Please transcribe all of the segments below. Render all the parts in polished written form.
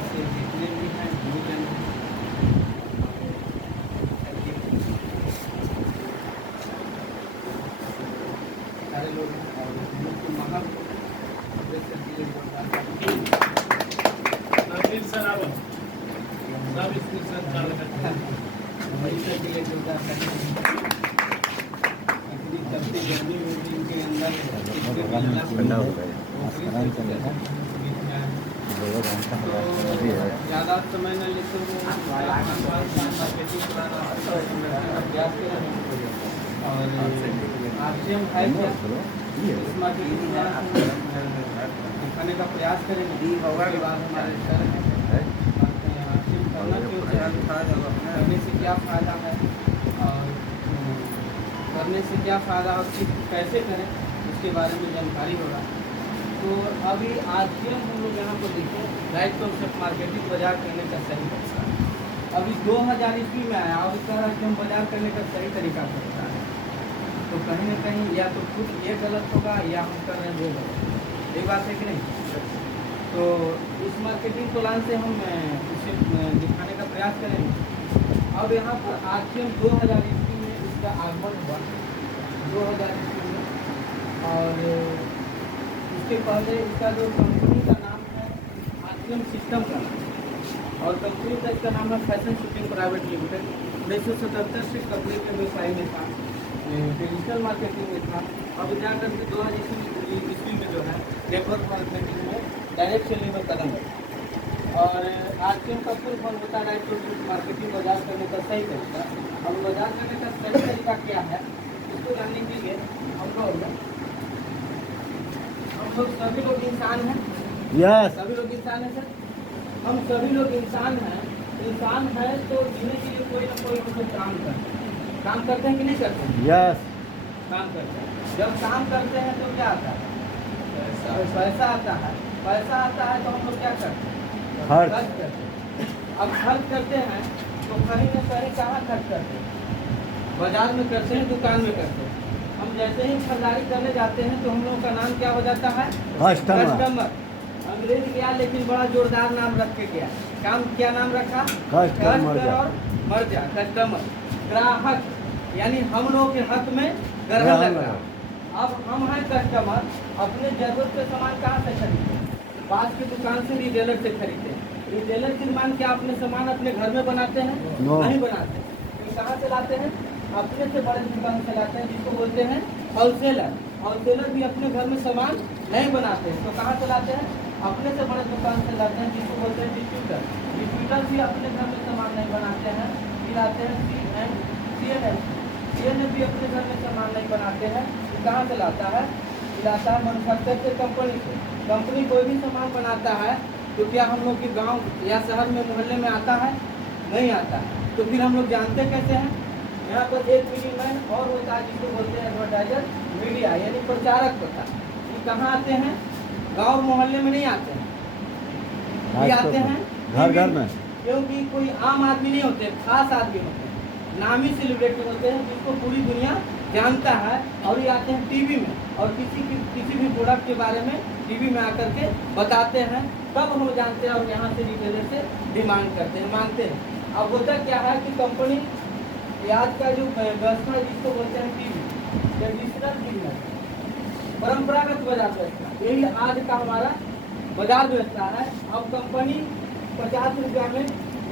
आसपास के जितने भी हैं गुरुजन सारे लोग हैं और मुख्य महा सब इसकी सरकार करते हैं। चलती गर्मी होगी इनके अंदर ज़्यादा समय न लेते हुए और आरसीएम है क्या इस मार्केटिंग दिखाने का प्रयास करेंगे उसके बाद हमारे सर हैं आरसीएम करना क्यों करने से क्या फ़ायदा है और करने से क्या फ़ायदा और कैसे करें उसके बारे में जानकारी होगा। तो अभी आरसीएम हम लोग यहाँ पर देखें राइट कॉन्सेप्ट मार्केटिंग बाजार करने का सही तरीका अभी 2000 ईस्वी में आया और कह रहा है कि हम बाजार करने का सही तरीका करता है। तो कहीं ना कहीं या तो खुद ये गलत होगा या हम कर रहे हैं वो गलत, ये बात है कि नहीं। तो इस मार्केटिंग प्लान से हम उसे दिखाने का प्रयास करेंगे। अब यहाँ पर आरसीएम 2000 ईस्वी में इसका आगमन हुआ 2000 ईस्वी में और इसके पहले इसका जो कंपनी का नाम है आरसीएम सिस्टम का और कंपनी का इसका नाम है फैशन शूटिंग प्राइवेट लिमिटेड 1977 से कंपनी के व्यवसाय में था, डिजिटल मार्केटिंग में था। अब जाकर के 2000 ईस्वी में जो है नेटवर्क मार्केटिंग में डायरेक्ट सेलिंग में कदम है और आरसीएम का फुल फॉर्म होता है तो मार्केटिंग बाजार करने का सही तरीका। अब बाजार करने का सही तरीका क्या है इसको जानने के लिए हम लोग सभी लोग इंसान हैं। यस सभी लोग इंसान हैं सर, हम सभी लोग इंसान हैं। इंसान है तो जीने के लिए कोई ना कोई हम लोग काम करते हैं कि नहीं करते हैं? यस काम करते हैं। जब काम करते हैं तो क्या आता है? पैसा आता है। पैसा आता है तो हम लोग क्या करते हैं? खर्च करते हैं। अब खर्च करते हैं तो कहीं ना कहीं कहाँ खर्च करते हैं? बाजार में करते हैं, दुकान में करते हैं। हम जैसे ही खरीदारी करने जाते हैं तो हम लोगों का नाम क्या हो जाता है? कस्टमर। अंग्रेज गया लेकिन बड़ा जोरदार नाम रख के गया। काम क्या नाम रखा? कस्टमर और मर जा। कस्टमर ग्राहक यानी हम लोगों के हक में ग्रहण लग रहा। अब हम हैं कस्टमर, अपने जरूरत के सामान कहाँ से खरीदते हैं? पास की दुकान से, रिटेलर से खरीदते हैं। रिटेलर की दुकान क्या अपने सामान अपने घर में बनाते हैं? नहीं बनाते। तो कहाँ से लाते हैं? अपने से बड़े दुकान से लाते हैं जिसको बोलते हैं होलसेलर। होलसेलर भी अपने घर में सामान नहीं बनाते तो कहाँ से लाते हैं? अपने से बड़े दुकान से लाते हैं जिसको बोलते हैं डिस्ट्रीब्यूटर। डिस्ट्रीब्यूटर भी अपने घर में सामान नहीं बनाते हैं, फिर आते हैं सीएनएफ भी अपने घर में सामान नहीं बनाते हैं। कहाँ से लाता है? लाता है मैन्युफैक्चर से, कंपनी से। कंपनी कोई भी सामान बनाता है तो क्या हम लोग के गाँव या शहर में मोहल्ले में आता है? नहीं आता है। तो फिर हम लोग जानते कैसे हैं? यहाँ पर एक मिडलमैन और होता है जिसको बोलते हैं एडवर्टाइजर, मीडिया यानी प्रचारक होता है। ये कहाँ आते हैं? गांव मोहल्ले में नहीं आते हैं, ये आते हैं घर घर में, क्योंकि कोई आम आदमी नहीं होते, खास आदमी होते हैं, नामी सेलिब्रिटी होते हैं जिसको पूरी दुनिया जानता है। और ये आते हैं टीवी में और किसी भी प्रोडक्ट के बारे में टीवी में आकर के बताते हैं, तब हम जानते हैं और यहाँ से रिटेलर से डिमांड करते हैं, मांगते हैं। अब होता क्या है कि कंपनी आज का जो व्यवस्था है जिसको बोलते हैं टीवी, ट्रेडिशनल बिजनेस, परंपरागत बाजार व्यवस्था, यही आज का हमारा बाजार व्यवस्था है। अब कंपनी 50 रुपया में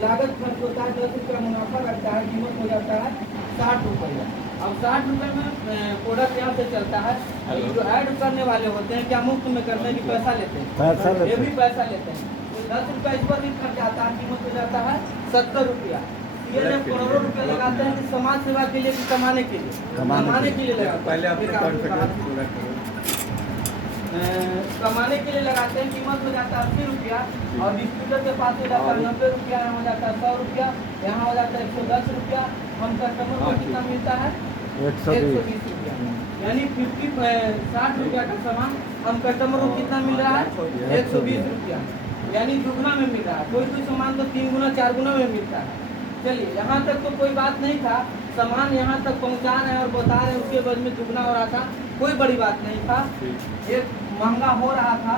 लागत खर्च होता है, 10 रुपया मुनाफा रखता है, कीमत हो जाता है 60 रुपया। अब 60 रुपये में प्रोडक्ट यहाँ से चलता है। जो ऐड करने वाले होते हैं क्या मुफ्त में करने की पैसा लेते हैं? ये भी पैसा लेते हैं। तो 10 रुपया इस पर भी खर्च आता है, कीमत हो जाता है 70 रुपया। ये जब करोड़ों रुपए लगाते हैं कि समाज सेवा के लिए, कमाने के लिए लगाते हैं। कमाने के लिए लगाते हैं, कीमत हो जाता है 80 रुपया और डिस्ट्रीब्यूटर के पास हो जाता है 90 रुपया, यहाँ हो जाता है 100 रुपया, यहाँ हो जाता है 110 रुपया। हम कस्टमर को कितना मिलता है? 120 रुपया। यानी 60 रुपया का सामान हम कस्टमर को कितना मिल रहा है? 120 रुपया, यानी दुगुना में मिल रहा है। कोई सामान तो 3 गुना 4 गुना में मिलता है। चलिए यहाँ तक तो कोई बात नहीं था, सामान यहाँ तक पहुँचा रहे हैं और बता रहे हैं, उसके बाद में दुगना हो रहा था, कोई बड़ी बात नहीं था। ये महंगा हो रहा था,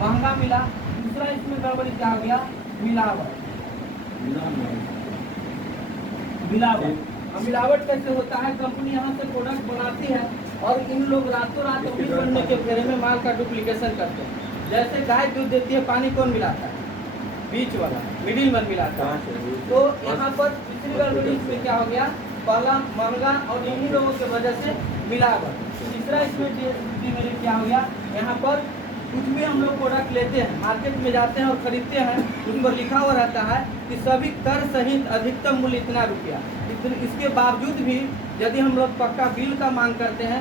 महंगा मिला, दूसरा इसमें गड़बड़ी क्या हो गया, मिलावट। मिलावट, अब मिलावट कैसे होता है, कंपनी यहाँ से प्रोडक्ट बनाती है और इन लोग रातों रात अमीर बनने के फेरे में माल का डुप्लीकेशन करते हैं। जैसे गाय दूध देती है, पानी कौन मिलाता है, बीच वाला मिडिल मैन मिलाता है। तो यहाँ पर तीसरी गड़बड़ी इसमें क्या हो गया, पहला महंगा और इन्हीं लोगों की वजह से मिलावट। तीसरा इसमें डिमेरिट क्या हो गया, यहाँ पर कुछ भी हम लोग प्रोडक्ट लेते हैं, मार्केट में जाते हैं और खरीदते हैं, उन पर लिखा हुआ रहता है कि सभी कर सहित अधिकतम मूल्य इतना रुपया। इसके बावजूद भी यदि हम लोग पक्का बिल का मांग करते हैं